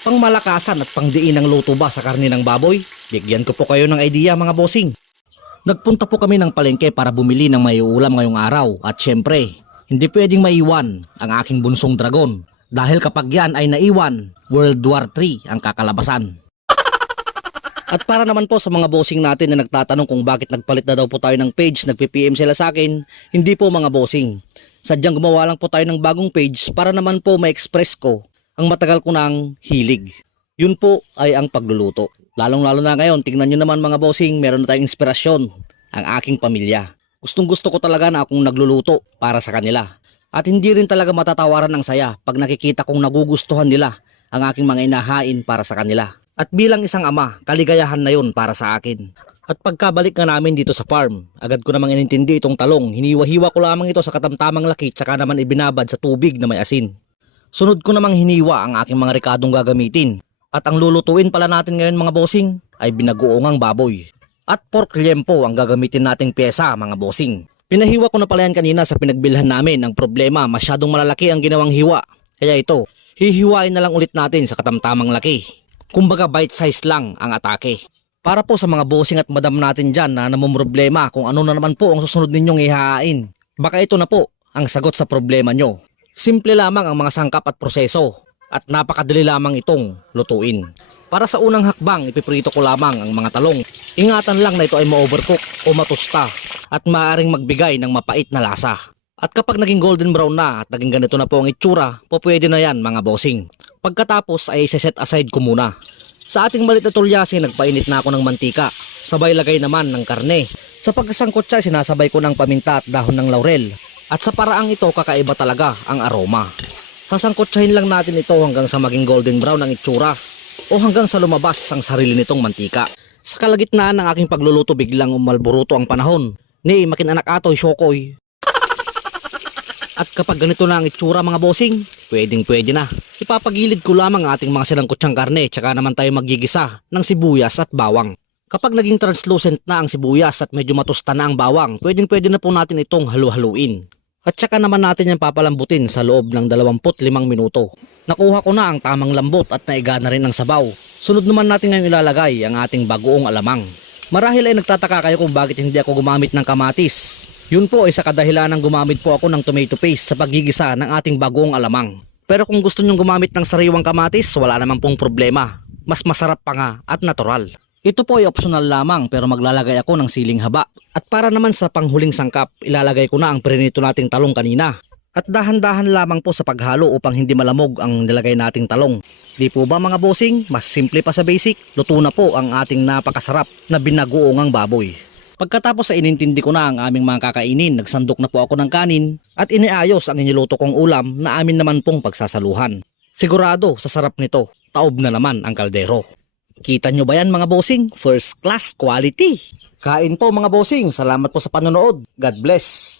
Pangmalakasan at pangdiin ng luto ba sa karne ng baboy? Bigyan ko po kayo ng idea mga bossing. Nagpunta po kami ng palengke para bumili ng may ulam ngayong araw at syempre, hindi pwedeng maiwan ang aking bunsong dragon dahil kapag yan ay naiwan, World War III ang kakalabasan. At para naman po sa mga bossing natin na nagtatanong kung bakit nagpalit na daw po tayo ng page, nagpi-PM sila sa akin, hindi po mga bossing. Sadyang gumawa lang po tayo ng bagong page para naman po ma-express ko ang matagal ko ng hilig. Yun po ay ang pagluluto. Lalong-lalo na ngayon, tingnan nyo naman mga bossing, meron na tayong inspirasyon, ang aking pamilya. Gustong-gusto ko talaga na akong nagluluto para sa kanila. At hindi rin talaga matatawaran ng saya pag nakikita kong nagugustuhan nila ang aking mga inahain para sa kanila. At bilang isang ama, kaligayahan na yun para sa akin. At pagkabalik nga namin dito sa farm, agad ko namang inintindi itong talong. Hiniwa-hiwa ko lamang ito sa katamtamang laki tsaka naman ibinabad sa tubig na may asin. Sunod ko namang hiniwa ang aking mga rekadong gagamitin. At ang lulutuin pala natin ngayon mga bossing ay binagoongang baboy. At pork liempo ang gagamitin nating pyesa mga bossing. Pinahiwa ko na pala yan kanina sa pinagbilhan namin. Ang problema, masyadong malalaki ang ginawang hiwa. Kaya ito, hihiwain na lang ulit natin sa katamtamang laki. Kumbaga bite size lang ang atake. Para po sa mga bossing at madam natin dyan na namumroblema kung ano na naman po ang susunod ninyong ihahain. Baka ito na po ang sagot sa problema nyo. Simple lamang ang mga sangkap at proseso. At napakadali lamang itong lutuin. Para sa unang hakbang, ipiprito ko lamang ang mga talong. Ingatan lang na ito ay ma-overcook o matusta at maaaring magbigay ng mapait na lasa. At kapag naging golden brown na at naging ganito na po ang itsura, pwede na yan mga bossing. Pagkatapos ay set aside ko muna. Sa ating malit na tulyasi, nagpainit na ako ng mantika. Sabay lagay naman ng karne. Sa pagkasangkot siya, sinasabay ko ng paminta at dahon ng laurel. At sa paraang ito, kakaiba talaga ang aroma. Sasangkotsahin lang natin ito hanggang sa maging golden brown ang itsura o hanggang sa lumabas ang sarili nitong mantika. Sa kalagitnaan ng aking pagluluto biglang umalburuto ang panahon. Ni makinanak atoy syokoy. At kapag ganito na ang itsura mga bossing, pwede na. Ipapagilid ko lamang ang ating mga sinangkotsyang karne tsaka naman tayo magigisa ng sibuyas at bawang. Kapag naging translucent na ang sibuyas at medyo matusta na ang bawang, pwede na po natin itong halu-haluin. At saka naman natin yung papalambutin sa loob ng 25 minuto. Nakuha ko na ang tamang lambot at naiga na rin ang sabaw. Sunod naman natin ngayon ilalagay ang ating bagoong alamang. Marahil ay nagtataka kayo kung bakit hindi ako gumamit ng kamatis. Yun po ay sa kadahilanang gumamit po ako ng tomato paste sa paggigisa ng ating bagoong alamang. Pero kung gusto nyong gumamit ng sariwang kamatis, wala naman pong problema. Mas masarap pa nga at natural. Ito po ay optional lamang pero maglalagay ako ng siling haba. At para naman sa panghuling sangkap, ilalagay ko na ang prinito nating talong kanina. At dahan-dahan lamang po sa paghalo upang hindi malamog ang nilagay nating talong. Di po ba mga bossing, mas simple pa sa basic, luto na po ang ating napakasarap na binagoongang baboy. Pagkatapos sa inintindi ko na ang aming mga kakainin, nagsandok na po ako ng kanin at iniayos ang iniluto kong ulam na amin naman pong pagsasaluhan. Sigurado sa sarap nito, taob na naman ang kaldero. Kita nyo ba yan mga bossing? First class quality. Kain po mga bossing. Salamat po sa panonood. God bless.